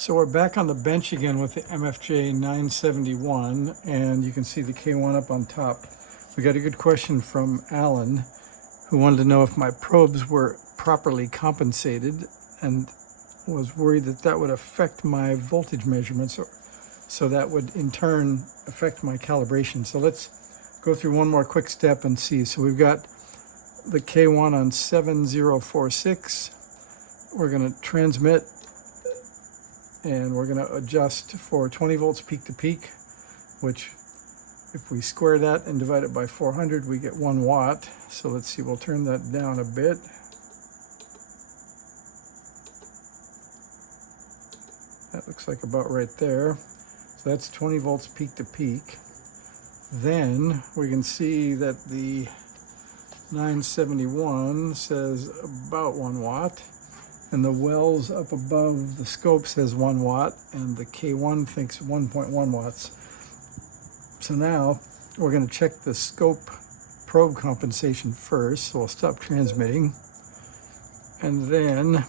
So we're back on the bench again with the MFJ 971, and you can see the K1 up on top. We got a good question from Alan, who wanted to know if my probes were properly compensated and was worried that that would affect my voltage measurements, so that would in turn affect my calibration. So let's go through one more quick step and see. So we've got the K1 on 7046. We're going to transmit, and we're going to adjust for 20 volts peak to peak, which if we square that and divide it by 400, we get 1 watt. So let's see, we'll turn that down a bit. That looks like about right there. So that's 20 volts peak to peak. Then we can see that the 971 says about 1 watt. And the wells up above the scope says 1 watt, and the K1 thinks 1.1 watts. So now we're going to check the scope probe compensation first. So we'll stop transmitting. And then,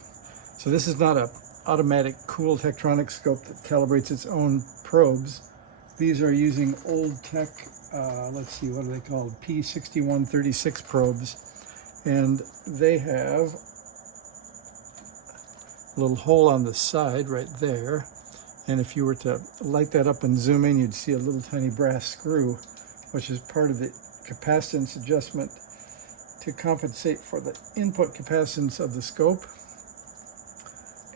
so this is not an automatic Cool Tektronix scope that calibrates its own probes. These are using old tech, let's see, what are they called? P6136 probes. And they have a little hole on the side right there, and if you were to light that up and zoom in, you'd see a little tiny brass screw, which is part of the capacitance adjustment to compensate for the input capacitance of the scope.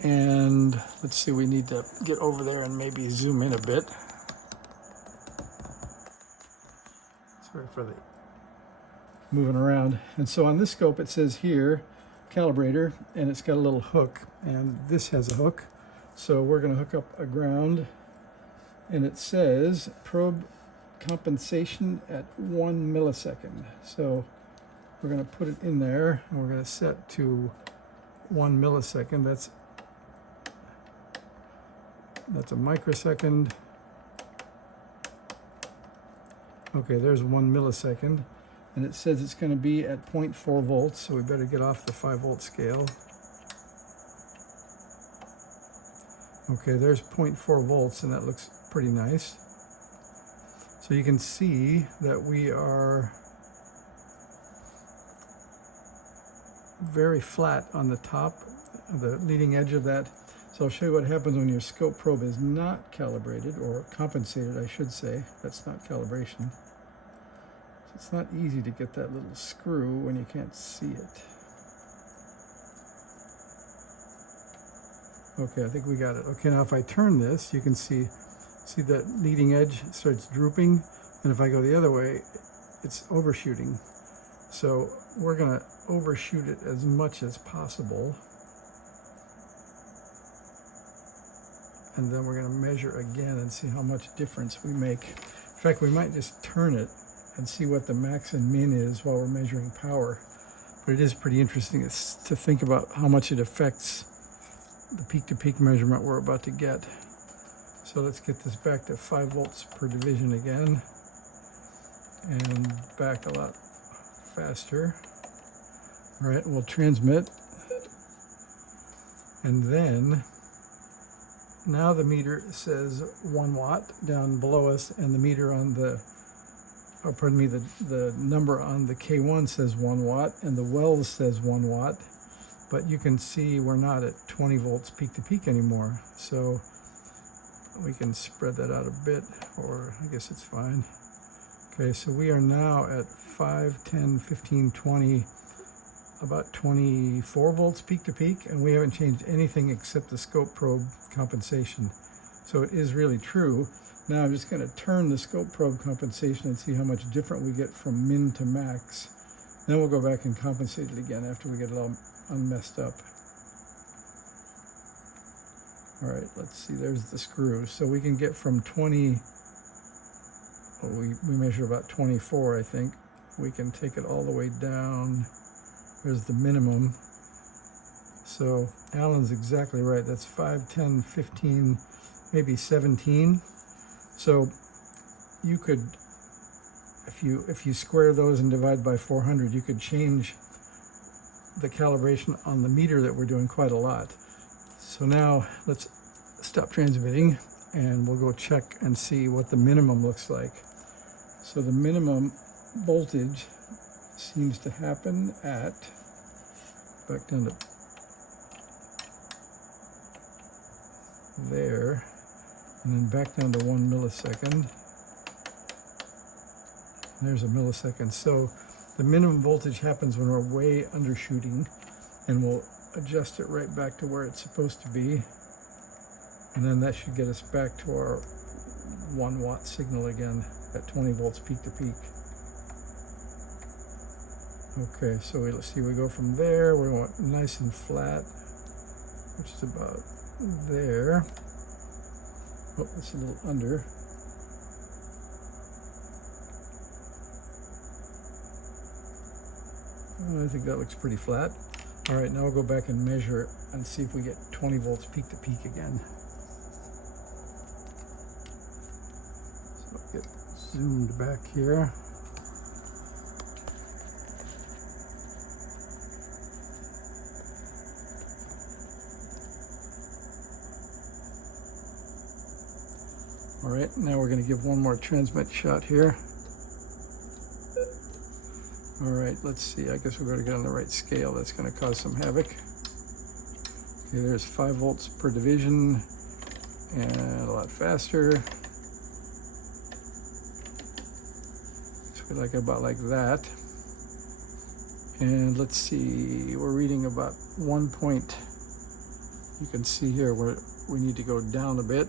And let's see, we need to get over there and maybe zoom in a bit. Sorry for the moving around. And so on this scope it says here calibrator, and it's got a little hook, and this has a hook, so we're going to hook up a ground, and it says probe compensation at 1 millisecond. So we're going to put it in there, and we're going to set to 1 millisecond. That's a microsecond. Okay, there's 1 millisecond. And it says it's going to be at 0.4 volts, so we better get off the 5-volt scale. Okay, there's 0.4 volts, and that looks pretty nice. So you can see that we are very flat on the top, the leading edge of that. So I'll show you what happens when your scope probe is not calibrated, or compensated, I should say. That's not calibration. It's not easy to get that little screw when you can't see it. Okay, I think we got it. Okay, now if I turn this, you can see that leading edge starts drooping, and if I go the other way, it's overshooting. So we're going to overshoot it as much as possible. And then we're going to measure again and see how much difference we make. In fact, we might just turn it and see what the max and min is while we're measuring power. But it is pretty interesting to think about how much it affects the peak-to-peak measurement we're about to get. So let's get this back to 5 volts per division again, and back a lot faster. All right, we'll transmit, and then now the meter says 1 watt down below us, and the meter on the the number on the K1 says 1 watt, and the Wells says 1 watt, but you can see we're not at 20 volts peak to peak anymore. So we can spread that out a bit, or I guess it's fine. Okay, so we are now at 5, 10, 15, 20, about 24 volts peak to peak, and we haven't changed anything except the scope probe compensation. So it is really true. Now I'm just going to turn the scope probe compensation and see how much different we get from min to max. Then we'll go back and compensate it again after we get it all unmessed up. All right, let's see, there's the screw. So we can get from 20, well, we measure about 24, I think. We can take it all the way down. There's the minimum. So Alan's exactly right. That's 5, 10, 15, maybe 17. So you could, if you square those and divide by 400, you could change the calibration on the meter that we're doing quite a lot. So now let's stop transmitting, and we'll go check and see what the minimum looks like. So the minimum voltage seems to happen at, back down to there, and then back down to 1 millisecond. There's a millisecond. So the minimum voltage happens when we're way undershooting, and we'll adjust it right back to where it's supposed to be. And then that should get us back to our 1 watt signal again at 20 volts peak to peak. Okay, so let's see, we go from there, we want nice and flat, which is about there. Oh, it's a little under. I think that looks pretry flat. All right, now we'll go back and measure it and see if we get 20 volts peak to peak again. So I'll get zoomed back here. All right, now we're going to give one more transmit shot here. All right, let's see. I guess we're going to get on the right scale. That's going to cause some havoc. Okay, there's 5 volts per division and a lot faster. So we like about like that. And let's see, we're reading about 1 point. You can see here where we need to go down a bit.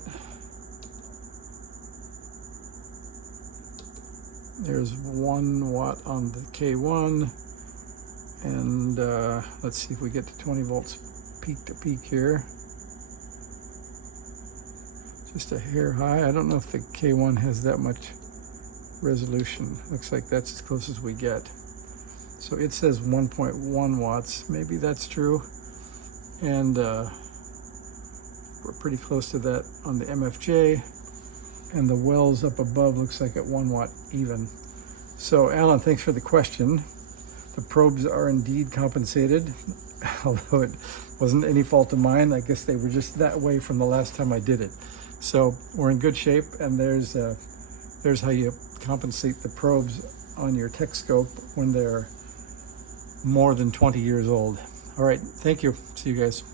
There's 1 watt on the K1, and let's see if we get to 20 volts peak to peak here. Just a hair high. I don't know if the K1 has that much resolution. Looks like that's as close as we get. So it says 1.1 watts. Maybe that's true. And we're pretty close to that on the MFJ. And the wells up above looks like at 1 watt even. So Alan, thanks for the question. The probes are indeed compensated, although it wasn't any fault of mine. I guess they were just that way from the last time I did it. So we're in good shape, and there's how you compensate the probes on your Techscope when they're more than 20 years old. All right, thank you. See you guys.